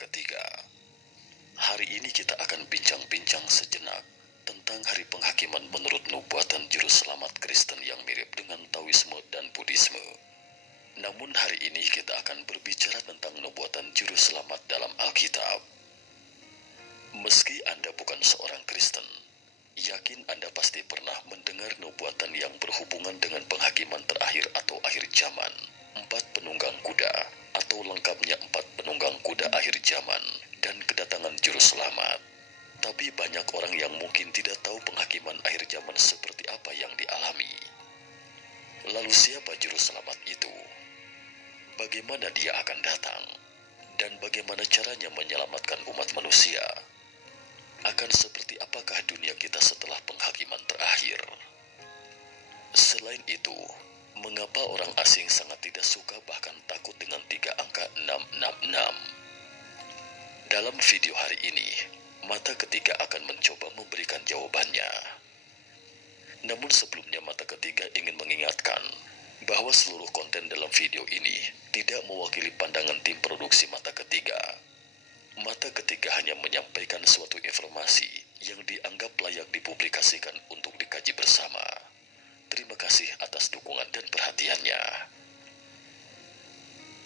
ketiga. Hari ini kita akan bincang-bincang sejenak tentang hari penghakiman menurut nubuatan juru selamat Kristen yang mirip dengan Taoisme dan Buddhisme. Namun hari ini kita akan berbicara tentang nubuatan juru selamat dalam Alkitab. Meski Anda bukan seorang Kristen, yakin Anda pasti pernah mendengar nubuatan yang berhubungan dengan penghakiman terakhir atau akhir zaman, 4 penunggang kuda, atau lengkapnya 4 penunggang kuda akhir zaman, dan kedatangan juru selamat. Tapi banyak orang yang mungkin tidak tahu penghakiman akhir zaman seperti apa yang dialami. Lalu siapa juru selamat itu? Bagaimana dia akan datang? Dan bagaimana caranya menyelamatkan umat manusia? Akan seperti apakah dunia kita setelah penghakiman terakhir? Selain itu, mengapa orang asing sangat tidak suka bahkan takut dengan 3 angka 666? Dalam video hari ini, mata ketiga akan mencoba memberikan jawabannya. Namun sebelumnya mata ketiga ingin mengingatkan bahwa seluruh konten dalam video ini tidak mewakili pandangan tim produksi mata ketiga. Mata ketiga hanya menyampaikan suatu informasi yang dianggap layak dipublikasikan untuk dikaji bersama. Terima kasih atas dukungan dan perhatiannya.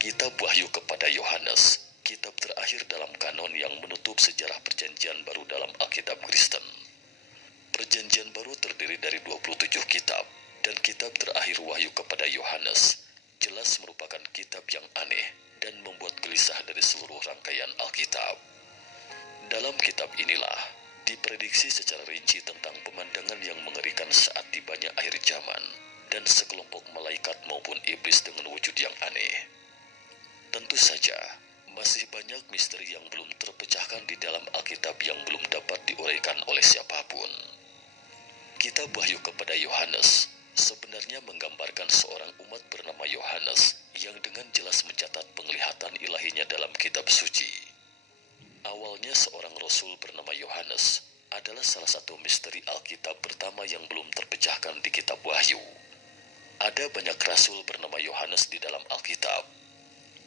Kitab Wahyu kepada Yohanes, kitab terakhir dalam kanon yang menutup sejarah Perjanjian Baru dalam Alkitab Kristen. Perjanjian Baru terdiri dari 27 kitab, dan kitab terakhir Wahyu kepada Yohanes jelas merupakan kitab yang aneh dan membuat gelisah dari seluruh rangkaian Alkitab. Dalam kitab inilah diprediksi secara rinci tentang pemandangan yang mengerikan saat tibanya akhir zaman dan sekelompok malaikat maupun iblis dengan wujud yang aneh. Tentu saja, masih banyak misteri yang belum terpecahkan di dalam Alkitab yang belum dapat diuraikan oleh siapapun. Kitab Wahyu kepada Yohanes sebenarnya menggambarkan seorang umat bernama Yohanes yang dengan jelas mencatat penglihatan ilahinya dalam kitab suci. Awalnya seorang rasul bernama Yohanes adalah salah satu misteri Alkitab pertama yang belum terpecahkan di kitab Wahyu. Ada banyak rasul bernama Yohanes di dalam Alkitab.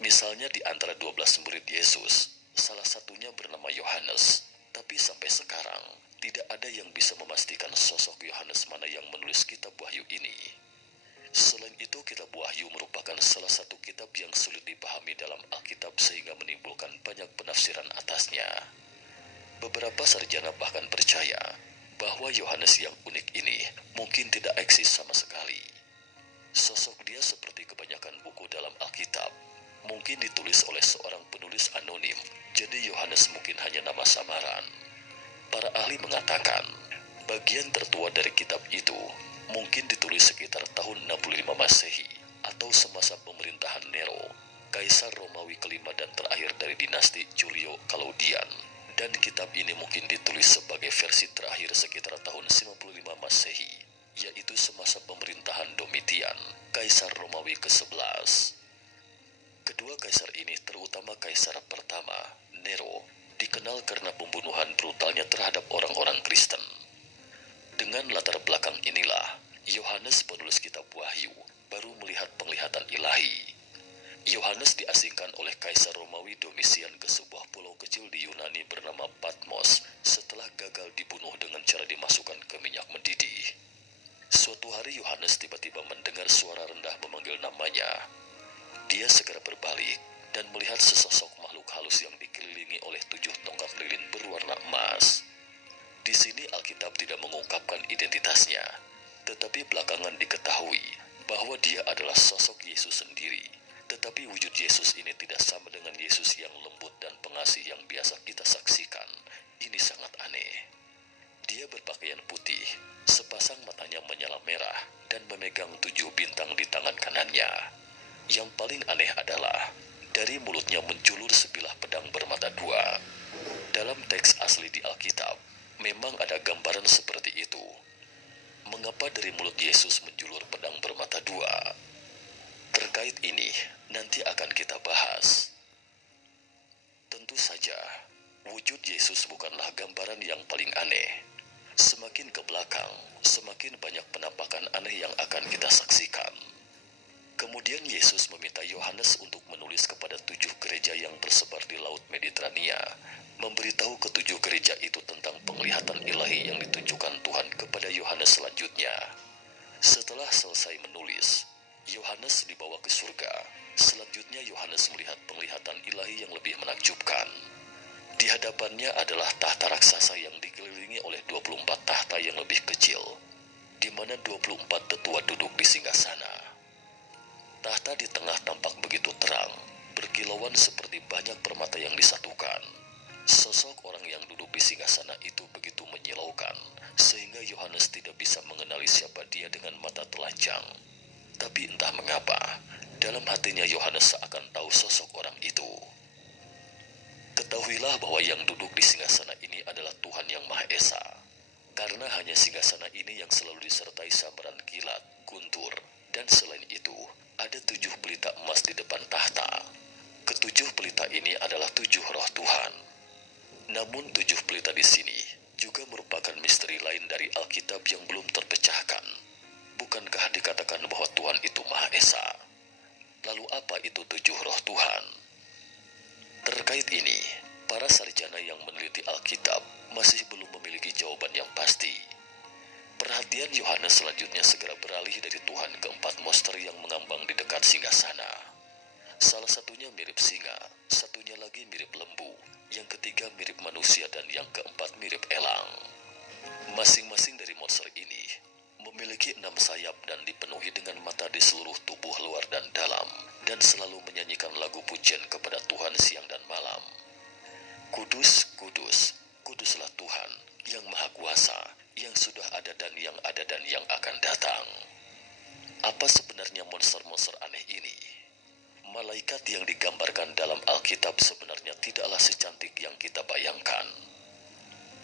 Misalnya di antara 12 murid Yesus, salah satunya bernama Yohanes. Tapi sampai sekarang, tidak ada yang bisa memastikan sosok Yohanes mana yang menulis kitab Wahyu ini. Selain itu, kitab Wahyu merupakan salah satu kitab yang sulit dipahami dalam Alkitab sehingga menimbulkan banyak penafsiran atasnya. Beberapa sarjana bahkan percaya bahwa Yohanes yang unik ini mungkin tidak eksis sama sekali. Sosok dia seperti kebanyakan buku dalam Alkitab, mungkin ditulis oleh seorang penulis anonim, jadi Yohanes mungkin hanya nama samaran. Para ahli mengatakan, bagian tertua dari kitab itu mungkin ditulis sekitar tahun 65 Masehi atau semasa pemerintahan Nero, Kaisar Romawi kelima dan terakhir dari dinasti Julio Claudian. Dan kitab ini mungkin ditulis sebagai versi terakhir sekitar tahun 55 Masehi, yaitu semasa pemerintahan Domitian, Kaisar Romawi ke-11. Kedua kaisar ini, terutama kaisar pertama, Nero, dikenal karena pembunuhan brutalnya terhadap orang-orang Kristen. Dengan latar belakang inilah, Yohanes penulis kitab Wahyu baru melihat penglihatan ilahi. Yohanes diasingkan oleh Kaisar Romawi Domitian ke sebuah pulau kecil di Yunani bernama Patmos setelah gagal dibunuh dengan cara dimasukkan ke minyak mendidih. Suatu hari Yohanes tiba-tiba mendengar suara rendah memanggil namanya. Dia segera berbalik dan melihat sesosok makhluk halus yang dikelilingi oleh 7 tongkat lilin berwarna emas. Di sini Alkitab tidak mengungkapkan identitasnya, tetapi belakangan diketahui bahwa dia adalah sosok Yesus sendiri. Tetapi wujud Yesus ini tidak sama dengan Yesus yang lembut dan pengasih yang biasa kita saksikan. Ini sangat aneh. Dia berpakaian putih, sepasang matanya menyala merah, dan memegang 7 bintang di tangan kanannya. Yang paling aneh adalah, dari mulutnya menjulur sebilah pedang bermata 2. Dalam teks asli di Alkitab, memang ada gambaran seperti itu. Mengapa dari mulut Yesus menjulur pedang bermata 2? Terkait ini, nanti akan kita bahas. Tentu saja, wujud Yesus bukanlah gambaran yang paling aneh. Semakin ke belakang, semakin banyak penampakan aneh yang akan kita saksikan. Kemudian Yesus meminta Yohanes untuk menulis kepada 7 gereja yang tersebar di Laut Mediterania, memberitahu ketujuh gereja itu tentang penglihatan ilahi yang ditunjukkan Tuhan kepada Yohanes selanjutnya. Setelah selesai menulis, Yohanes dibawa ke surga. Selanjutnya Yohanes melihat penglihatan ilahi yang lebih menakjubkan. Di hadapannya adalah tahta raksasa yang dikelilingi oleh 24 tahta yang lebih kecil, di mana 24 tetua duduk di singgasana. Tahta di tengah tampak begitu terang, berkilauan seperti banyak permata yang disatukan. Sosok orang yang duduk di singgasana itu begitu menyilaukan, sehingga Yohanes tidak bisa mengenali siapa dia dengan mata telanjang. Tapi entah mengapa, dalam hatinya Yohanes seakan tahu sosok orang itu. Ketahuilah bahwa yang duduk di singgasana ini adalah Tuhan yang Maha Esa, karena hanya singgasana ini yang selalu disertai sambaran kilat, guntur, dan selain itu, ada 7 pelita emas di depan tahta. Ketujuh pelita ini adalah 7 roh Tuhan. Namun 7 pelita di sini juga merupakan misteri lain dari Alkitab yang belum terpecahkan. Bukankah dikatakan bahwa Tuhan itu Maha Esa? Lalu apa itu 7 roh Tuhan? Terkait ini, para sarjana yang meneliti Alkitab masih belum memiliki jawaban yang pasti. Perhatian Yohanes selanjutnya segera beralih dari Tuhan ke 4 monster yang mengambang di dekat singgasana. Salah satunya mirip singa, satunya lagi mirip lembu, yang ketiga mirip manusia, dan yang keempat mirip elang. Masing-masing dari monster ini memiliki 6 sayap dan dipenuhi dengan mata di seluruh tubuh luar dan dalam, dan selalu menyanyikan lagu pujian kepada Tuhan siang dan malam. Kudus, kudus, kuduslah Tuhan yang Maha Kuasa, yang sudah ada dan yang ada dan yang akan datang. Apa sebenarnya monster-monster aneh ini? Malaikat yang digambarkan dalam Alkitab sebenarnya tidaklah secantik yang kita bayangkan.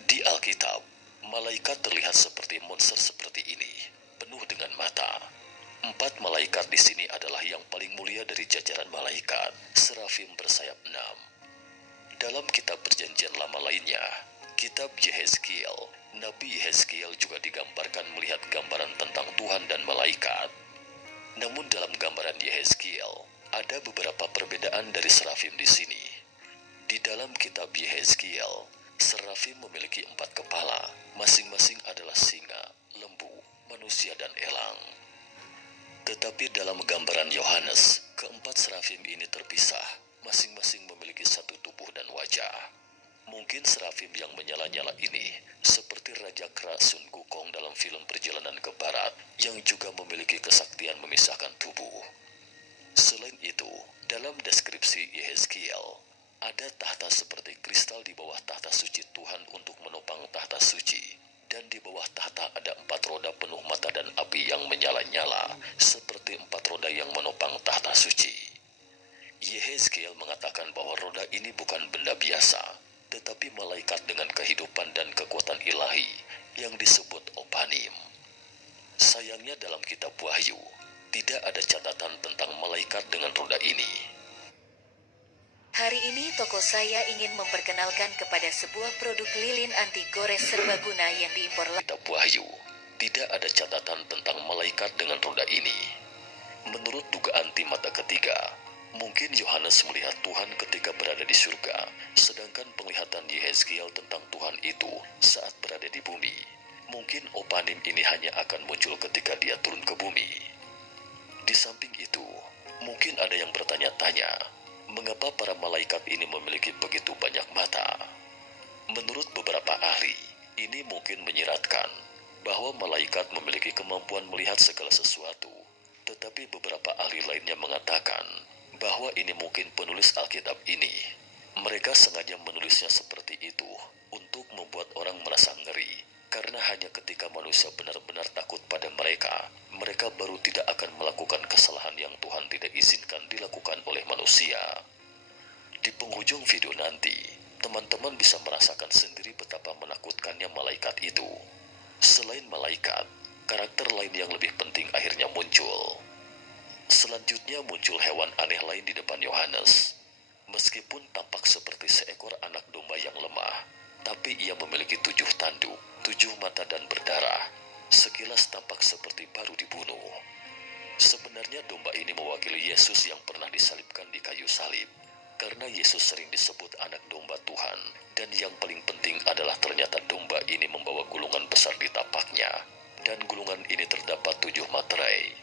Di Alkitab, malaikat terlihat seperti monster seperti ini, penuh dengan mata. 4 malaikat di sini adalah yang paling mulia dari jajaran malaikat, serafim bersayap 6. Dalam kitab perjanjian lama lainnya, kitab Yehezkiel, Nabi Yehezkiel juga digambarkan melihat gambaran tentang Tuhan dan malaikat. Namun dalam gambaran Yehezkiel, ada beberapa perbedaan dari serafim di sini. Di dalam kitab Yehezkiel, serafim memiliki 4 kepala, masing-masing adalah singa, lembu, manusia, dan elang. Tetapi dalam gambaran Yohanes, keempat serafim ini terpisah, masing-masing memiliki satu tubuh dan wajah. Mungkin serafim yang menyala-nyala ini seperti Raja Kera Sun Gukong dalam film Perjalanan ke Barat yang juga memiliki kesaktian memisahkan tubuh. Selain itu, dalam deskripsi Yehezkiel, ada tahta seperti kristal di bawah tahta suci Tuhan untuk menopang tahta suci, dan di bawah tahta ada 4 roda penuh mata dan api yang menyala-nyala seperti 4 roda yang menopang tahta suci. Yehezkiel mengatakan bahwa roda ini bukan benda biasa, tetapi malaikat dengan kehidupan dan kekuatan ilahi yang disebut Opanim. Sayangnya dalam kitab Wahyu, tidak ada catatan tentang malaikat dengan roda ini. Hari ini toko saya ingin memperkenalkan kepada sebuah produk lilin anti gores serbaguna yang diimpor. Kitab Wahyu, tidak ada catatan tentang malaikat dengan roda ini. Menurut dugaan tim mata ketiga, mungkin Yohanes melihat Tuhan ketika berada di surga, sedangkan penglihatan Yehezkiel tentang Tuhan itu saat berada di bumi. Mungkin Opanim ini hanya akan muncul ketika dia turun ke bumi. Di samping itu, mungkin ada yang bertanya-tanya, mengapa para malaikat ini memiliki begitu banyak mata? Menurut beberapa ahli, ini mungkin menyiratkan bahwa malaikat memiliki kemampuan melihat segala sesuatu, tetapi beberapa ahli lainnya mengatakan bahwa ini mungkin penulis Alkitab ini. Mereka sengaja menulisnya seperti itu untuk membuat orang merasa ngeri, karena hanya ketika manusia benar-benar takut pada mereka, mereka baru tidak akan melakukan kesalahan yang Tuhan tidak izinkan dilakukan oleh manusia. Di penghujung video nanti, teman-teman bisa merasakan sendiri betapa menakutkannya malaikat itu. Selain malaikat, karakter lain yang lebih penting akhirnya muncul. Selanjutnya muncul hewan aneh lain di depan Yohanes. Meskipun tampak seperti seekor anak domba yang lemah, tapi ia memiliki 7 tanduk, 7 mata dan berdarah. Sekilas tampak seperti baru dibunuh. Sebenarnya domba ini mewakili Yesus yang pernah disalibkan di kayu salib. Karena Yesus sering disebut anak domba Tuhan, dan yang paling penting adalah ternyata domba ini membawa gulungan besar di tapaknya, dan gulungan ini terdapat 7 materai.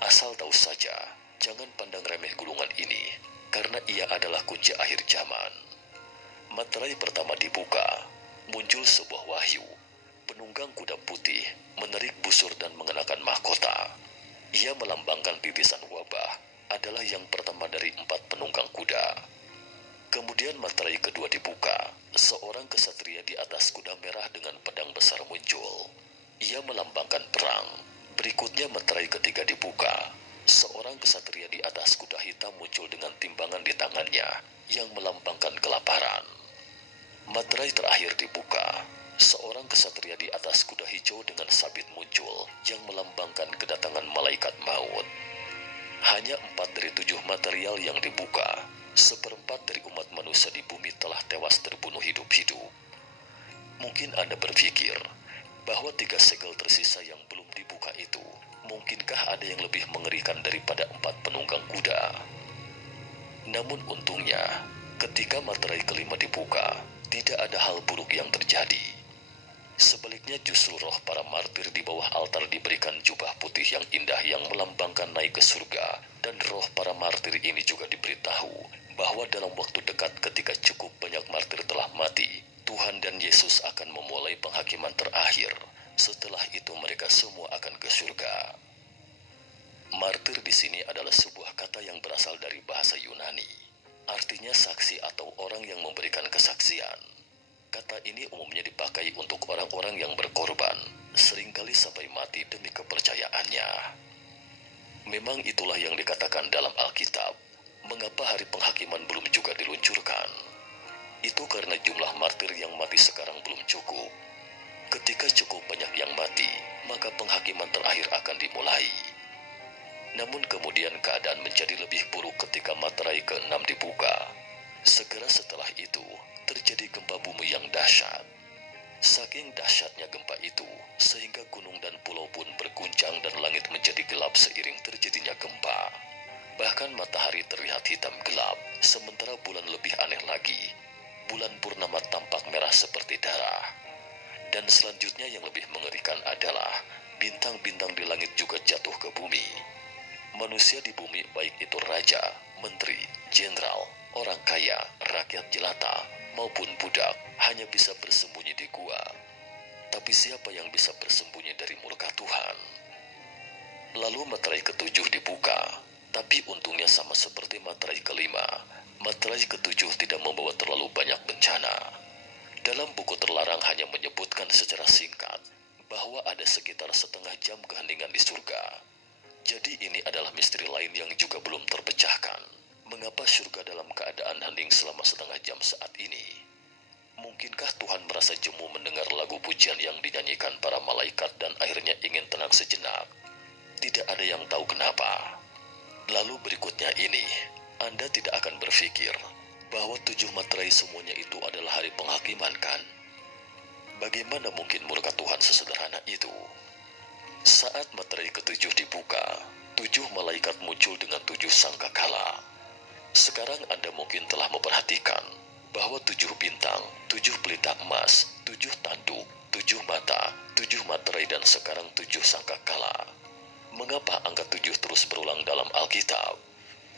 Asal tahu saja, jangan pandang remeh gulungan ini, karena ia adalah kunci akhir zaman. Materai pertama dibuka, muncul sebuah wahyu. Penunggang kuda putih, menerik busur dan mengenakan mahkota. Ia melambangkan titisan wabah, adalah yang pertama dari 4 penunggang kuda. Kemudian materai kedua dibuka, seorang kesatria di atas kuda merah dengan pedang besar muncul. Ia melambangkan perang. Berikutnya materai ketiga dibuka, seorang kesatria di atas kuda hitam muncul dengan timbangan di tangannya, yang melambangkan kelaparan. Materai terakhir dibuka, seorang kesatria di atas kuda hijau dengan sabit muncul, yang melambangkan kedatangan malaikat maut. Hanya 4 dari 7 material yang dibuka, 1/4 dari umat manusia di bumi telah tewas terbunuh hidup-hidup. Mungkin Anda berpikir bahwa 3 segel tersisa yang belum dibuka itu, mungkinkah ada yang lebih mengerikan daripada 4 penunggang kuda? Namun untungnya, ketika materai kelima dibuka, tidak ada hal buruk yang terjadi. Sebaliknya justru roh para martir di bawah altar diberikan jubah putih yang indah yang melambangkan naik ke surga, dan roh para martir ini juga diberitahu bahwa dalam waktu dekat ketika cukup banyak martir telah mati, Tuhan dan Yesus akan memulai penghakiman terakhir. Setelah itu mereka semua akan ke surga. Martir di sini adalah sebuah kata yang berasal dari bahasa Yunani. Artinya saksi atau orang yang memberikan kesaksian. Kata ini umumnya dipakai untuk orang-orang yang berkorban, seringkali sampai mati demi kepercayaannya. Memang itulah yang dikatakan dalam Alkitab. Mengapa hari penghakiman belum juga diluncurkan? Itu karena jumlah martir yang mati sekarang belum cukup. Ketika cukup banyak yang mati, maka penghakiman terakhir akan dimulai. Namun kemudian keadaan menjadi lebih buruk ketika materai ke-6 dibuka. Segera setelah itu, terjadi gempa bumi yang dahsyat. Saking dahsyatnya gempa itu, sehingga gunung dan pulau pun berguncang dan langit menjadi gelap seiring terjadinya gempa. Bahkan matahari terlihat hitam gelap, sementara bulan lebih aneh lagi. Bulan purnama tampak merah seperti darah. Dan selanjutnya yang lebih mengerikan adalah bintang-bintang di langit juga jatuh ke bumi. Manusia di bumi, baik itu raja, menteri, jenderal, orang kaya, rakyat jelata, maupun budak, hanya bisa bersembunyi di gua. Tapi siapa yang bisa bersembunyi dari murka Tuhan? Lalu materai ke-7 dibuka, tapi untungnya sama seperti materai kelima. Materai ke-7 tidak membawa terlalu banyak bencana. Dalam buku terlarang hanya menyebutkan secara singkat bahwa ada sekitar setengah jam keheningan di surga. Jadi ini adalah misteri lain yang juga belum terpecahkan. Mengapa surga dalam keadaan hening selama setengah jam saat ini? Mungkinkah Tuhan merasa jemu mendengar lagu pujian yang dinyanyikan para malaikat dan akhirnya ingin tenang sejenak? Tidak ada yang tahu kenapa. Lalu berikutnya ini, Anda tidak akan berpikir bahwa 7 materai semuanya itu adalah hari penghakiman, kan? Bagaimana mungkin murka Tuhan sesederhana itu? Saat materai ke-7 dibuka, 7 malaikat muncul dengan 7 sangkakala. Sekarang Anda mungkin telah memperhatikan bahwa 7 bintang, 7 pelita emas, 7 tanduk, 7 mata, 7 materai dan sekarang 7 sangkakala. Mengapa angka 7 terus berulang dalam Alkitab?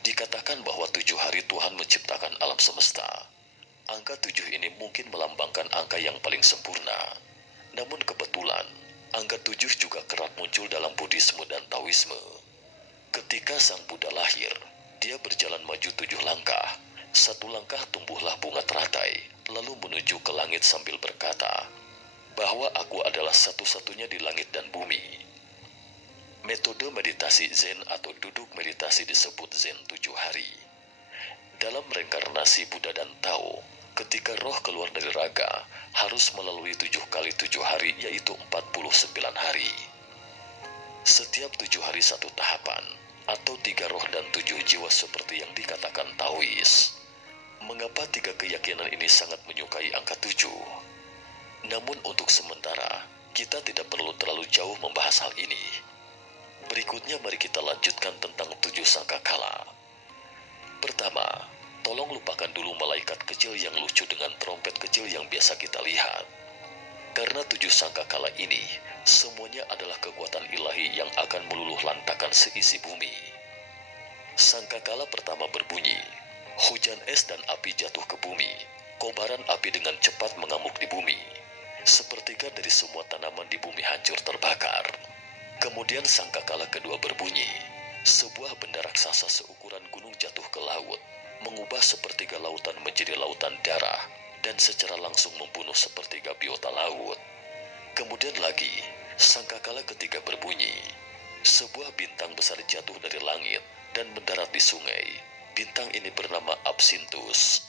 Dikatakan bahwa 7 hari Tuhan menciptakan alam semesta. Angka 7 ini mungkin melambangkan angka yang paling sempurna. Namun kebetulan, angka 7 juga kerap muncul dalam Buddhisme dan Taoisme. Ketika Sang Buddha lahir, dia berjalan maju 7 langkah. 1 langkah tumbuhlah bunga teratai, lalu menuju ke langit sambil berkata, bahwa aku adalah satu-satunya di langit dan bumi. Metode meditasi Zen atau duduk meditasi disebut Zen 7 hari. Dalam reinkarnasi Buddha dan Tao, ketika roh keluar dari raga, harus melalui 7 kali 7 hari, yaitu 49 hari. Setiap 7 hari satu tahapan, atau 3 roh dan 7 jiwa seperti yang dikatakan Taois. Mengapa 3 keyakinan ini sangat menyukai angka 7? Namun untuk sementara, kita tidak perlu terlalu jauh membahas hal ini. Berikutnya mari kita lanjutkan tentang 7 sangkakala. Pertama, tolong lupakan dulu malaikat kecil yang lucu dengan trompet kecil yang biasa kita lihat. Karena 7 sangkakala ini, semuanya adalah kekuatan ilahi yang akan meluluh lantakan seisi bumi. Sangkakala pertama berbunyi, hujan es dan api jatuh ke bumi, kobaran api dengan cepat mengamuk di bumi. Sepertiga dari semua tanaman di bumi hancur terbakar. Kemudian sangkakala kedua berbunyi, sebuah benda raksasa seukuran gunung jatuh ke laut, mengubah sepertiga lautan menjadi lautan darah, dan secara langsung membunuh sepertiga biota laut. Kemudian lagi, sangkakala ketiga berbunyi, sebuah bintang besar jatuh dari langit dan mendarat di sungai. Bintang ini bernama Absinthus.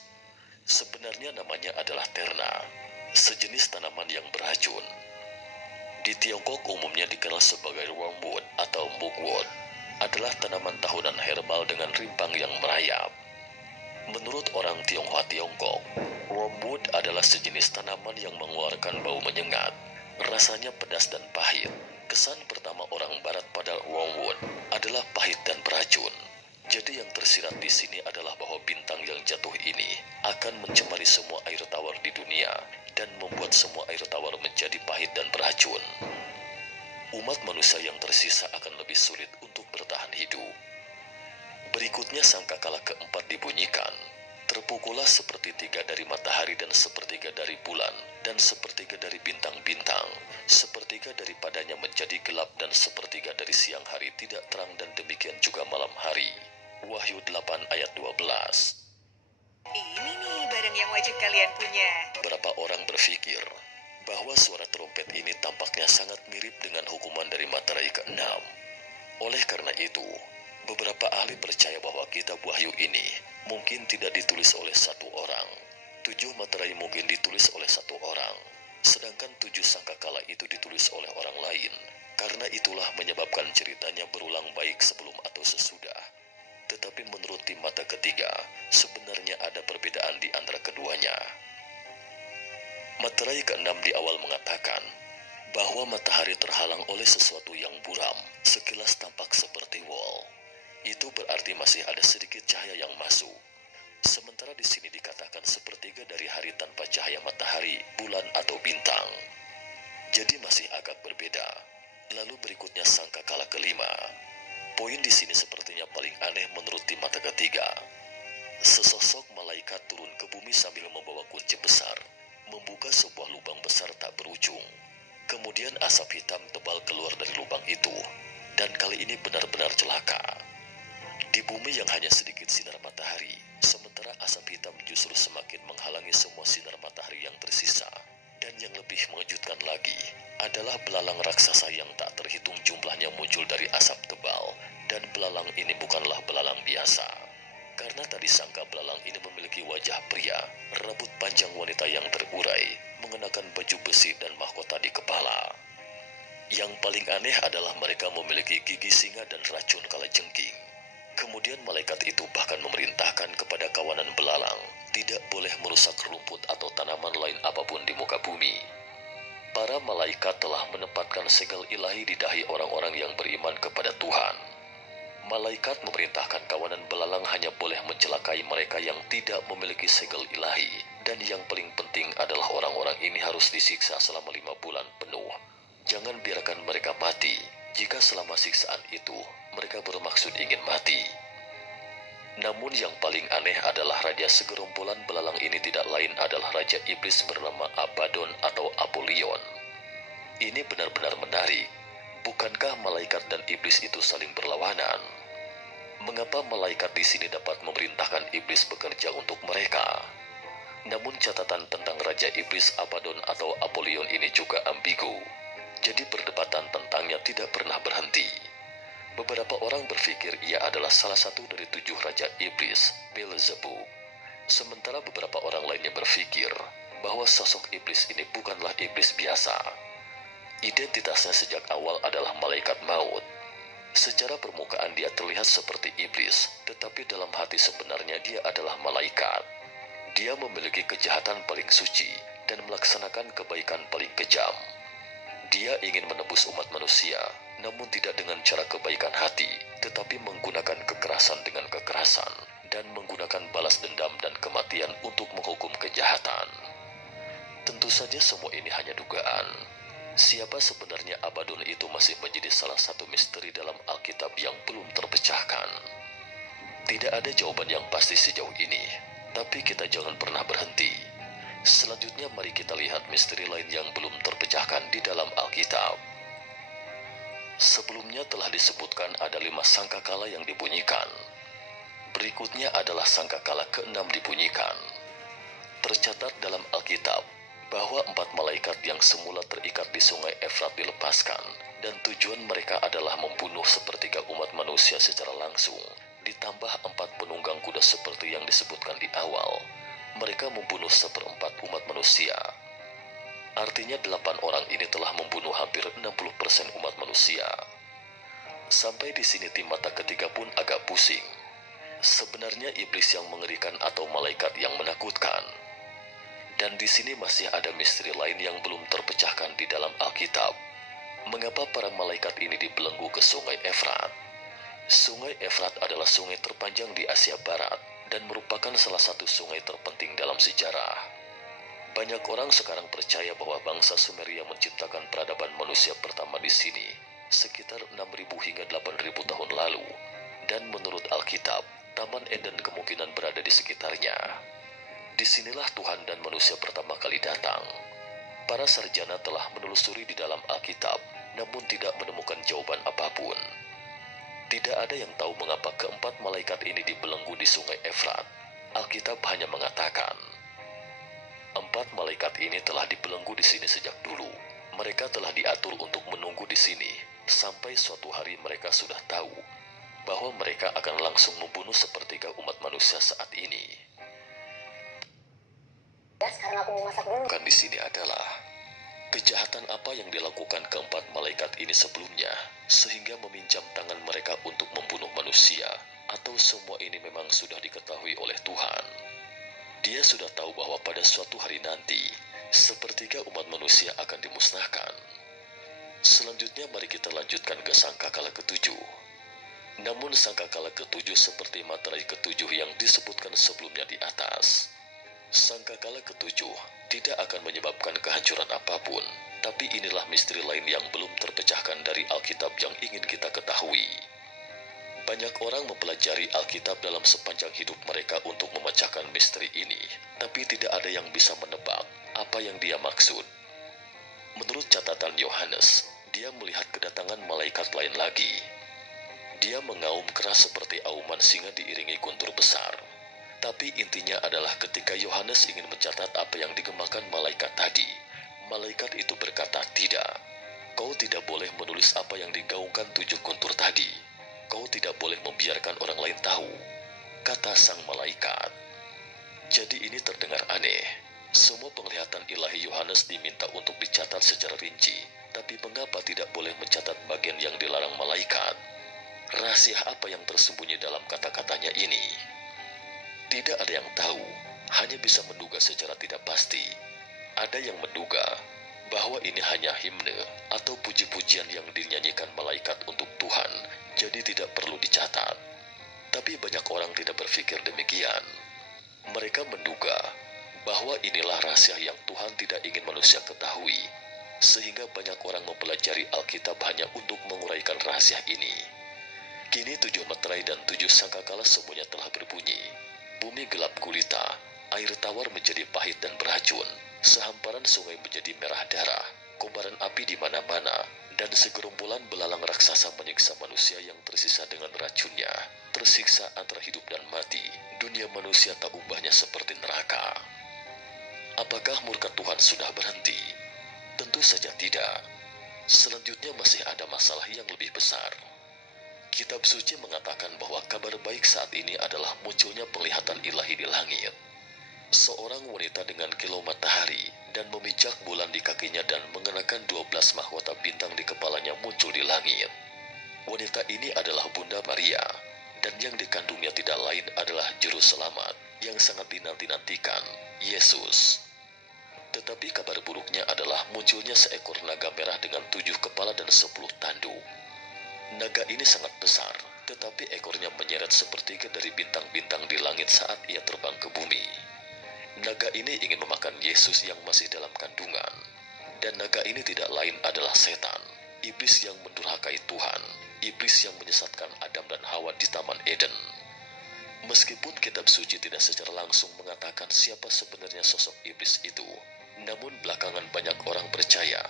Sebenarnya namanya adalah terna, sejenis tanaman yang beracun. Di Tiongkok umumnya dikenal sebagai wormwood atau mugwort, adalah tanaman tahunan herbal dengan rimpang yang merayap. Menurut orang Tionghoa Tiongkok, wormwood adalah sejenis tanaman yang mengeluarkan bau menyengat, rasanya pedas dan pahit. Kesan pertama orang barat pada wormwood adalah pahit dan beracun. Jadi yang tersirat di sini adalah bahwa bintang yang jatuh ini akan mencemari semua air tawar di dunia dan membuat semua air tawar menjadi pahit dan beracun. Umat manusia yang tersisa akan lebih sulit untuk bertahan hidup. Berikutnya sangkakala keempat dibunyikan, terpukullah sepertiga dari matahari dan sepertiga dari bulan dan sepertiga dari bintang-bintang, sepertiga daripadanya menjadi gelap dan sepertiga dari siang hari tidak terang dan demikian juga malam hari. Wahyu 8 ayat 12. Ini nih barang yang wajib kalian punya. Beberapa orang berpikir bahwa suara trompet ini tampaknya sangat mirip dengan hukuman dari materai ke-6. Oleh karena itu, beberapa ahli percaya bahwa kitab Wahyu ini mungkin tidak ditulis oleh satu orang. 7 materai mungkin ditulis oleh satu orang, sedangkan 7 sangkakala itu ditulis oleh orang lain. Karena itulah menyebabkan ceritanya berulang baik sebelum atau sesudah. Tetapi menurut tim mata ketiga, sebenarnya ada perbedaan di antara keduanya. Materai ke-6 di awal mengatakan bahwa matahari terhalang oleh sesuatu yang buram, sekilas tampak seperti wol. Itu berarti masih ada sedikit cahaya yang masuk. Sementara di sini dikatakan sepertiga dari hari tanpa cahaya matahari, bulan atau bintang. Jadi masih agak berbeda. Lalu berikutnya sangkakala kelima. Poin di sini sepertinya paling aneh menurut tim mata ketiga. Sesosok malaikat turun ke bumi sambil membawa kunci besar, membuka sebuah lubang besar tak berujung. Kemudian asap hitam tebal keluar dari lubang itu, dan kali ini benar-benar celaka. Di bumi yang hanya sedikit sinar matahari, sementara asap hitam justru semakin menghalangi semua sinar matahari yang tersisa. Dan yang lebih mengejutkan lagi adalah belalang raksasa yang tak terhitung jumlahnya muncul dari asap tebal, dan belalang ini bukanlah belalang biasa. Karena tadi sangka belalang ini memiliki wajah pria, rambut panjang wanita yang terurai, mengenakan baju besi dan mahkota di kepala. Yang paling aneh adalah mereka memiliki gigi singa dan racun kalajengking. Kemudian malaikat itu bahkan memerintahkan kepada kawanan belalang tidak boleh merusak rumput atau tanaman lain apapun di muka bumi. Para malaikat telah menempatkan segel ilahi di dahi orang-orang yang beriman kepada Tuhan. Malaikat memerintahkan kawanan belalang hanya boleh mencelakai mereka yang tidak memiliki segel ilahi, dan yang paling penting adalah orang-orang ini harus disiksa selama 5 bulan penuh. Jangan biarkan mereka mati jika selama siksaan itu mereka bermaksud ingin mati. Namun yang paling aneh adalah raja segerombolan belalang ini tidak lain adalah Raja Iblis bernama Abaddon atau Apollyon. Ini benar-benar menarik. Bukankah malaikat dan iblis itu saling berlawanan? Mengapa malaikat di sini dapat memerintahkan iblis bekerja untuk mereka? Namun catatan tentang Raja Iblis Abaddon atau Apollyon ini juga ambigu. Jadi perdebatan tentangnya tidak pernah berhenti. Beberapa orang berpikir ia adalah salah satu dari 7 raja iblis, Beelzebub. Sementara beberapa orang lainnya berpikir bahwa sosok iblis ini bukanlah iblis biasa. Identitasnya sejak awal adalah malaikat maut. Secara permukaan dia terlihat seperti iblis, tetapi dalam hati sebenarnya dia adalah malaikat. Dia memiliki kejahatan paling suci dan melaksanakan kebaikan paling kejam. Dia ingin menebus umat manusia, namun tidak dengan cara kebaikan hati, tetapi menggunakan kekerasan dengan kekerasan, dan menggunakan balas dendam dan kematian untuk menghukum kejahatan. Tentu saja semua ini hanya dugaan. Siapa sebenarnya Abaddon itu masih menjadi salah satu misteri dalam Alkitab yang belum terpecahkan. Tidak ada jawaban yang pasti sejauh ini, tapi kita jangan pernah berhenti. Selanjutnya mari kita lihat misteri lain yang belum terpecahkan di dalam Alkitab. Sebelumnya telah disebutkan ada 5 sangkakala yang dibunyikan. Berikutnya adalah sangkakala ke-6 dibunyikan. Tercatat dalam Alkitab bahwa 4 malaikat yang semula terikat di sungai Efrat dilepaskan, dan tujuan mereka adalah membunuh sepertiga umat manusia secara langsung, ditambah 4 penunggang kuda seperti yang disebutkan di awal. Mereka membunuh 1/4 umat manusia. Artinya 8 orang ini telah membunuh hampir 60% umat manusia. Sampai di sini tim mata ketiga pun agak pusing. Sebenarnya iblis yang mengerikan atau malaikat yang menakutkan. Dan di sini masih ada misteri lain yang belum terpecahkan di dalam Alkitab. Mengapa para malaikat ini dibelenggu ke sungai Efrat? Sungai Efrat adalah sungai terpanjang di Asia Barat dan merupakan salah satu sungai terpenting dalam sejarah. Banyak orang sekarang percaya bahwa bangsa Sumeria menciptakan peradaban manusia pertama di sini sekitar 6.000 hingga 8.000 tahun lalu. Dan menurut Alkitab, Taman Eden kemungkinan berada di sekitarnya. Disinilah Tuhan dan manusia pertama kali datang. Para sarjana telah menelusuri di dalam Alkitab, namun tidak menemukan jawaban apapun. Tidak ada yang tahu mengapa ke-4 malaikat ini dibelenggu di sungai Efrat. Alkitab hanya mengatakan, 4 malaikat ini telah dibelenggu di sini sejak dulu. Mereka telah diatur untuk menunggu di sini, sampai suatu hari mereka sudah tahu bahwa mereka akan langsung membunuh sepertiga umat manusia saat ini. Sekarang aku mau masak dulu. Bukan di sini adalah kejahatan apa yang dilakukan ke-4 malaikat ini sebelumnya, sehingga meminjam tangan mereka untuk membunuh manusia, atau semua ini memang sudah diketahui oleh Tuhan. Dia sudah tahu bahwa pada suatu hari nanti, sepertiga umat manusia akan dimusnahkan. Selanjutnya mari kita lanjutkan ke sangkakala ke-7. Namun sangkakala ke-7 seperti materai ke-7 yang disebutkan sebelumnya di atas. Sangkakala ke-7 tidak akan menyebabkan kehancuran apapun, tapi inilah misteri lain yang belum terpecahkan dari Alkitab yang ingin kita ketahui. Banyak orang mempelajari Alkitab dalam sepanjang hidup mereka untuk memecahkan misteri ini, tapi tidak ada yang bisa menebak apa yang dia maksud. Menurut catatan Yohanes, dia melihat kedatangan malaikat lain lagi. Dia mengaum keras seperti auman singa diiringi guntur besar. Tapi intinya adalah ketika Yohanes ingin mencatat apa yang digemakan malaikat tadi, malaikat itu berkata, "Tidak, kau tidak boleh menulis apa yang digaungkan 7 guntur tadi. Kau tidak boleh membiarkan orang lain tahu," kata sang malaikat. Jadi ini terdengar aneh. Semua penglihatan ilahi Yohanes diminta untuk dicatat secara rinci, tapi mengapa tidak boleh mencatat bagian yang dilarang malaikat? Rahasia apa yang tersembunyi dalam kata-katanya ini? Tidak ada yang tahu, hanya bisa menduga secara tidak pasti. Ada yang menduga bahwa ini hanya himne atau puji-pujian yang dinyanyikan malaikat untuk Tuhan, jadi tidak perlu dicatat. Tapi banyak orang tidak berpikir demikian. Mereka menduga bahwa inilah rahasia yang Tuhan tidak ingin manusia ketahui, sehingga banyak orang mempelajari Alkitab hanya untuk menguraikan rahasia ini. Kini 7 materai dan 7 sangkakala semuanya telah berbunyi. Bumi gelap gulita, air tawar menjadi pahit dan beracun, sehamparan sungai menjadi merah darah, kobaran api di mana-mana, dan segerombolan belalang raksasa menyiksa manusia yang tersisa dengan racunnya. Tersiksa antara hidup dan mati, dunia manusia tak ubahnya seperti neraka. Apakah murka Tuhan sudah berhenti? Tentu saja tidak. Selanjutnya masih ada masalah yang lebih besar. Kitab suci mengatakan bahwa kabar baik saat ini adalah munculnya penglihatan ilahi di langit. Seorang wanita dengan kilau matahari dan memijak bulan di kakinya dan mengenakan 12 mahkota bintang di kepalanya muncul di langit. Wanita ini adalah Bunda Maria, dan yang dikandungnya tidak lain adalah Juru Selamat yang sangat dinanti-nantikan, Yesus. Tetapi kabar buruknya adalah munculnya seekor naga merah dengan 7 kepala dan 10 tanduk. Naga ini sangat besar, tetapi ekornya menyeret sepertiga dari bintang-bintang di langit saat ia terbang ke bumi. Naga ini ingin memakan Yesus yang masih dalam kandungan. Dan naga ini tidak lain adalah setan, iblis yang mendurhakai Tuhan, iblis yang menyesatkan Adam dan Hawa di Taman Eden. Meskipun kitab suci tidak secara langsung mengatakan siapa sebenarnya sosok iblis itu, namun belakangan banyak orang percaya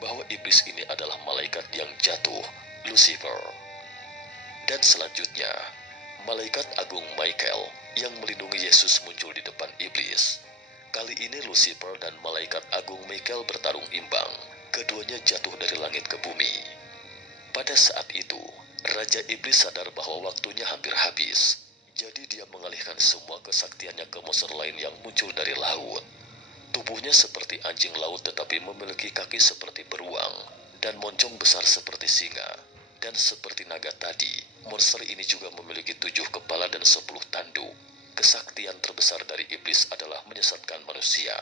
bahwa iblis ini adalah malaikat yang jatuh, Lucifer. Dan selanjutnya, malaikat agung Michael yang melindungi Yesus muncul di depan iblis. Kali ini Lucifer dan malaikat agung Michael bertarung imbang, keduanya jatuh dari langit ke bumi. Pada saat itu, Raja Iblis sadar bahwa waktunya hampir habis. Jadi dia mengalihkan semua kesaktiannya ke monster lain yang muncul dari laut. Tubuhnya seperti anjing laut tetapi memiliki kaki seperti beruang dan moncong besar seperti singa. Dan seperti naga tadi, monster ini juga memiliki 7 kepala dan 10 tanduk. Kesaktian terbesar dari iblis adalah menyesatkan manusia.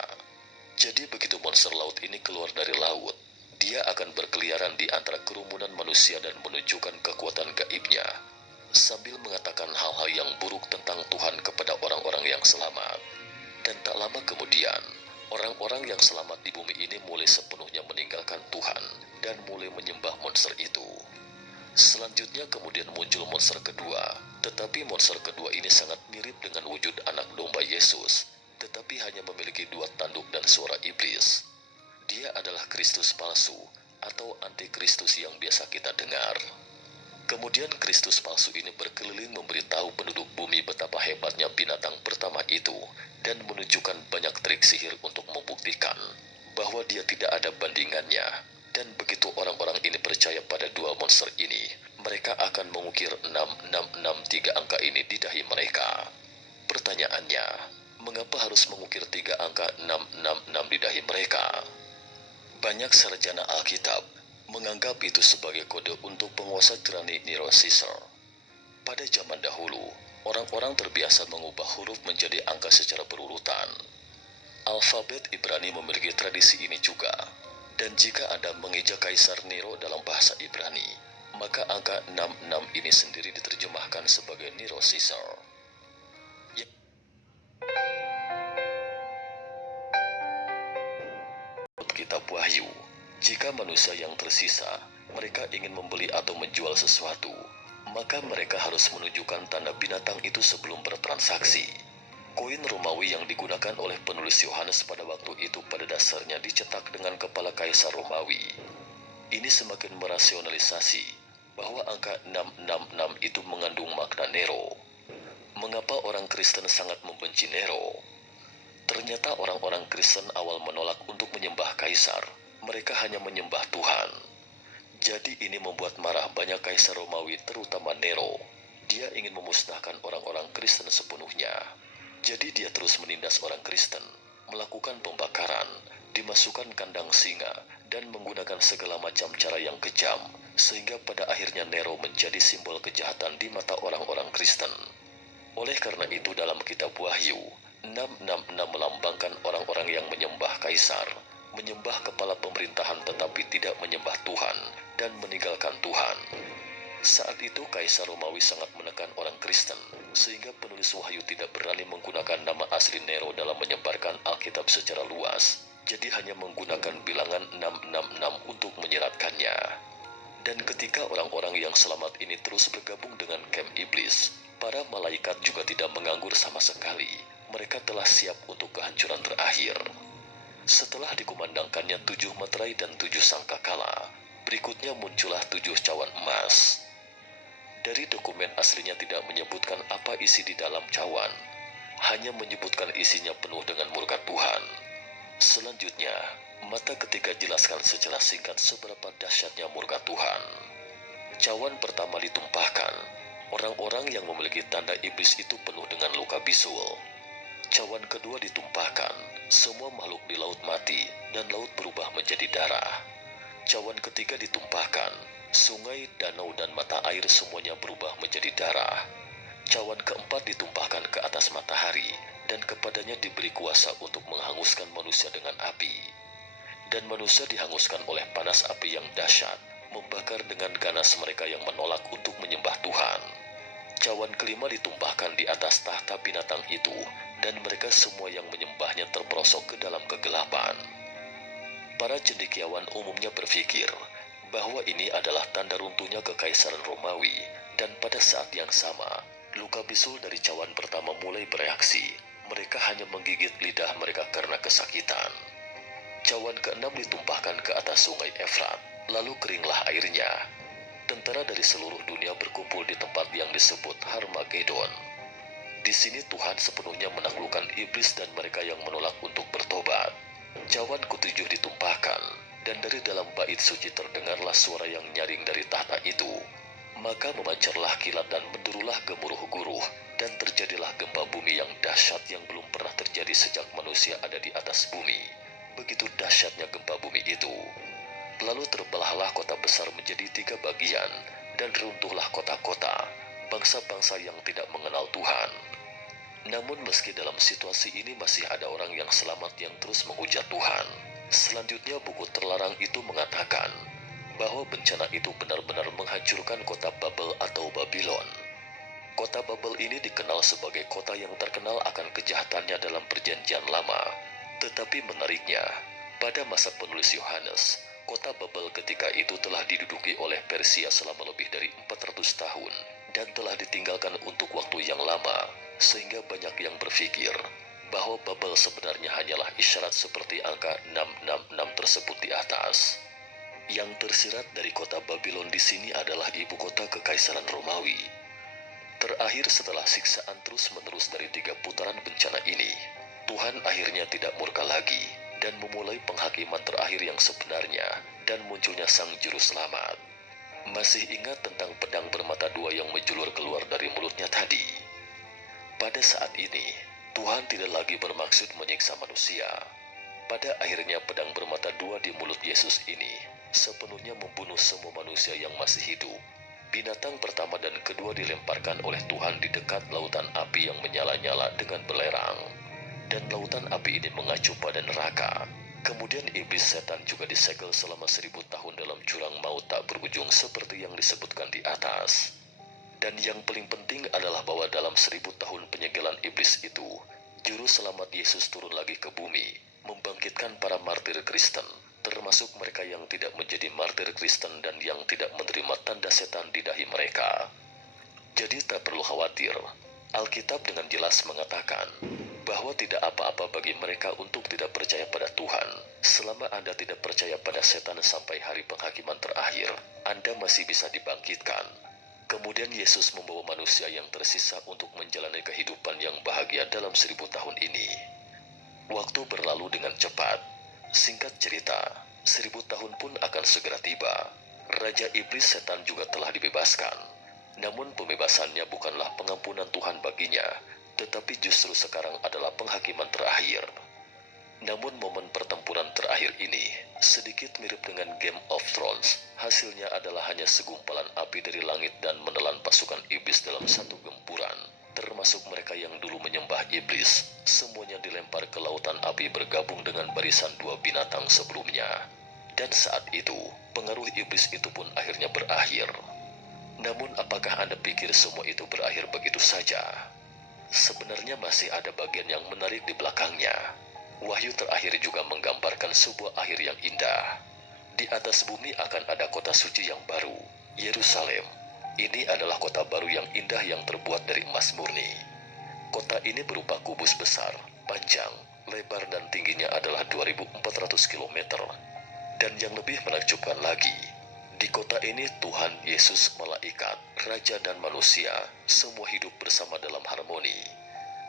Jadi begitu monster laut ini keluar dari laut, dia akan berkeliaran di antara kerumunan manusia dan menunjukkan kekuatan gaibnya, sambil mengatakan hal-hal yang buruk tentang Tuhan kepada orang-orang yang selamat. Dan tak lama kemudian, orang-orang yang selamat di bumi ini mulai sepenuhnya meninggalkan Tuhan dan mulai menyembah monster itu. Selanjutnya kemudian muncul monster kedua, tetapi monster kedua ini sangat mirip dengan wujud anak domba Yesus, tetapi hanya memiliki 2 tanduk dan suara iblis. Dia adalah Kristus palsu atau antikristus yang biasa kita dengar. Kemudian Kristus palsu ini berkeliling memberitahu penduduk bumi betapa hebatnya binatang pertama itu dan menunjukkan banyak trik sihir untuk membuktikan bahwa dia tidak ada bandingannya. Dan begitu orang-orang ini percaya pada 2 monster ini, mereka akan mengukir 6663 angka ini di dahi mereka. Pertanyaannya, mengapa harus mengukir 3 angka 666 di dahi mereka? Banyak sarjana Alkitab menganggap itu sebagai kode untuk penguasa tirani Nero Caesar. Pada zaman dahulu, orang-orang terbiasa mengubah huruf menjadi angka secara berurutan. Alfabet Ibrani memiliki tradisi ini juga. Dan jika Anda mengeja Kaisar Nero dalam bahasa Ibrani, maka angka 66 ini sendiri diterjemahkan sebagai Nero Caesar. Kitab Wahyu, jika manusia yang tersisa, mereka ingin membeli atau menjual sesuatu, maka mereka harus menunjukkan tanda binatang itu sebelum bertransaksi. Koin Romawi yang digunakan oleh penulis Yohanes pada waktu itu pada dasarnya dicetak dengan kepala Kaisar Romawi. Ini semakin merasionalisasi bahwa angka 666 itu mengandung makna Nero. Mengapa orang Kristen sangat membenci Nero? Ternyata orang-orang Kristen awal menolak untuk menyembah Kaisar. Mereka hanya menyembah Tuhan. Jadi ini membuat marah banyak Kaisar Romawi, terutama Nero. Dia ingin memusnahkan orang-orang Kristen sepenuhnya. Jadi dia terus menindas orang Kristen, melakukan pembakaran, dimasukkan kandang singa, dan menggunakan segala macam cara yang kejam, sehingga pada akhirnya Nero menjadi simbol kejahatan di mata orang-orang Kristen. Oleh karena itu dalam kitab Wahyu, 666 melambangkan orang-orang yang menyembah Kaisar, menyembah kepala pemerintahan tetapi tidak menyembah Tuhan, dan meninggalkan Tuhan. Saat itu Kaisar Romawi sangat menekan orang Kristen, sehingga penulis Wahyu tidak berani menggunakan nama asli Nero dalam menyebarkan Alkitab secara luas, jadi hanya menggunakan bilangan 666 untuk menyeratkannya. Dan ketika orang-orang yang selamat ini terus bergabung dengan kamp iblis, para malaikat juga tidak menganggur sama sekali. Mereka telah siap untuk kehancuran terakhir. Setelah dikumandangkannya 7 materai dan 7 sangkakala, berikutnya muncullah 7 cawan emas. Dari dokumen aslinya tidak menyebutkan apa isi di dalam cawan, hanya menyebutkan isinya penuh dengan murka Tuhan. Selanjutnya, mata ketiga jelaskan secara singkat seberapa dahsyatnya murka Tuhan. Cawan pertama ditumpahkan, orang-orang yang memiliki tanda iblis itu penuh dengan luka bisul. Cawan kedua ditumpahkan, semua makhluk di laut mati dan laut berubah menjadi darah. Cawan ketiga ditumpahkan, sungai, danau, dan mata air semuanya berubah menjadi darah. Cawan keempat ditumpahkan ke atas matahari, dan kepadanya diberi kuasa untuk menghanguskan manusia dengan api. Dan manusia dihanguskan oleh panas api yang dahsyat, membakar dengan ganas mereka yang menolak untuk menyembah Tuhan. Cawan kelima ditumpahkan di atas tahta binatang itu, dan mereka semua yang menyembahnya terperosok ke dalam kegelapan. Para cendekiawan umumnya berpikir bahwa ini adalah tanda runtuhnya kekaisaran Romawi, dan pada saat yang sama, luka bisul dari cawan pertama mulai bereaksi. Mereka hanya menggigit lidah mereka karena kesakitan. Cawan keenam ditumpahkan ke atas sungai Efrat, lalu keringlah airnya. Tentara dari seluruh dunia berkumpul di tempat yang disebut Harmagedon. Di sini Tuhan sepenuhnya menaklukkan iblis dan mereka yang menolak untuk bertobat. Cawan ketujuh ditumpahkan, dan dari dalam bait suci terdengarlah suara yang nyaring dari tahta itu. Maka memancarlah kilat dan menderulah gemuruh-guruh, dan terjadilah gempa bumi yang dahsyat yang belum pernah terjadi sejak manusia ada di atas bumi. Begitu dahsyatnya gempa bumi itu. Lalu terbelahlah kota besar menjadi 3 bagian, dan runtuhlah kota-kota, bangsa-bangsa yang tidak mengenal Tuhan. Namun meski dalam situasi ini masih ada orang yang selamat yang terus menghujat Tuhan. Selanjutnya buku terlarang itu mengatakan bahwa bencana itu benar-benar menghancurkan kota Babel atau Babylon. Kota Babel ini dikenal sebagai kota yang terkenal akan kejahatannya dalam perjanjian lama. Tetapi menariknya, pada masa penulis Yohanes, kota Babel ketika itu telah diduduki oleh Persia selama lebih dari 400 tahun dan telah ditinggalkan untuk waktu yang lama, sehingga banyak yang berpikir bahwa Babel sebenarnya hanyalah isyarat seperti angka 666 tersebut di atas. Yang tersirat dari kota Babylon di sini adalah ibu kota kekaisaran Romawi. Terakhir setelah siksaan terus-menerus dari 3 putaran bencana ini, Tuhan akhirnya tidak murka lagi dan memulai penghakiman terakhir yang sebenarnya, dan munculnya Sang Juru Selamat. Masih ingat tentang pedang bermata 2 yang menjulur keluar dari mulutnya tadi? Pada saat ini, Tuhan tidak lagi bermaksud menyiksa manusia. Pada akhirnya pedang bermata 2 di mulut Yesus ini sepenuhnya membunuh semua manusia yang masih hidup. Binatang pertama dan kedua dilemparkan oleh Tuhan di dekat lautan api yang menyala-nyala dengan belerang. Dan lautan api ini mengacu pada neraka. Kemudian iblis setan juga disegel selama 1000 tahun dalam jurang maut tak berujung seperti yang disebutkan di atas. Dan yang paling penting adalah bahwa dalam 1000 tahun penyegelan iblis itu, Juru Selamat Yesus turun lagi ke bumi, membangkitkan para martir Kristen, termasuk mereka yang tidak menjadi martir Kristen dan yang tidak menerima tanda setan di dahi mereka. Jadi tak perlu khawatir, Alkitab dengan jelas mengatakan bahwa tidak apa-apa bagi mereka untuk tidak percaya pada Tuhan. Selama Anda tidak percaya pada setan sampai hari penghakiman terakhir, Anda masih bisa dibangkitkan. Kemudian Yesus membawa manusia yang tersisa untuk menjalani kehidupan yang bahagia dalam 1000 tahun ini. Waktu berlalu dengan cepat. Singkat cerita, 1000 tahun pun akan segera tiba. Raja Iblis setan juga telah dibebaskan. Namun pembebasannya bukanlah pengampunan Tuhan baginya, tetapi justru sekarang adalah penghakiman terakhir. Namun momen pertempuran terakhir ini sedikit mirip dengan Game of Thrones. Hasilnya adalah hanya segumpalan api dari langit dan menelan pasukan iblis dalam satu gempuran. Termasuk mereka yang dulu menyembah iblis, semuanya dilempar ke lautan api bergabung dengan barisan 2 binatang sebelumnya. Dan saat itu, pengaruh iblis itu pun akhirnya berakhir. Namun apakah Anda pikir semua itu berakhir begitu saja? Sebenarnya masih ada bagian yang menarik di belakangnya. Wahyu terakhir juga menggambarkan sebuah akhir yang indah. Di atas bumi akan ada kota suci yang baru, Yerusalem. Ini adalah kota baru yang indah yang terbuat dari emas murni. Kota ini berupa kubus besar, panjang, lebar dan tingginya adalah 2400 km. Dan yang lebih menakjubkan lagi, di kota ini Tuhan, Yesus, malaikat, raja dan manusia, semua hidup bersama dalam harmoni.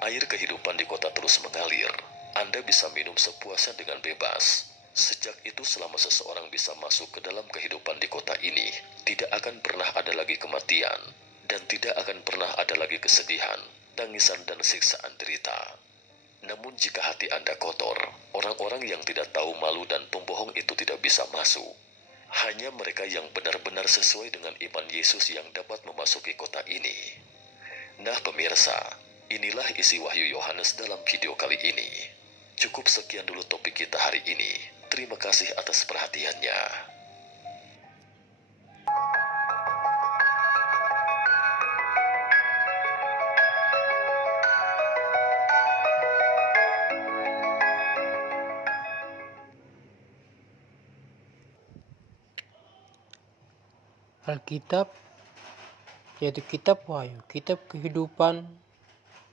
Air kehidupan di kota terus mengalir. Anda bisa minum sepuasnya dengan bebas. Sejak itu selama seseorang bisa masuk ke dalam kehidupan di kota ini, tidak akan pernah ada lagi kematian, dan tidak akan pernah ada lagi kesedihan, tangisan dan siksaan derita. Namun jika hati Anda kotor, orang-orang yang tidak tahu malu dan pembohong itu tidak bisa masuk. Hanya mereka yang benar-benar sesuai dengan iman Yesus yang dapat memasuki kota ini. Nah pemirsa, inilah isi Wahyu Yohanes dalam video kali ini. Cukup sekian dulu topik kita hari ini. Terima kasih atas perhatiannya. Alkitab, yaitu kitab Wahyu, kitab kehidupan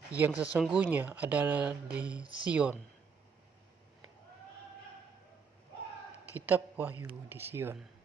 yang sesungguhnya adalah di Sion. Kitab Wahyu di Sion.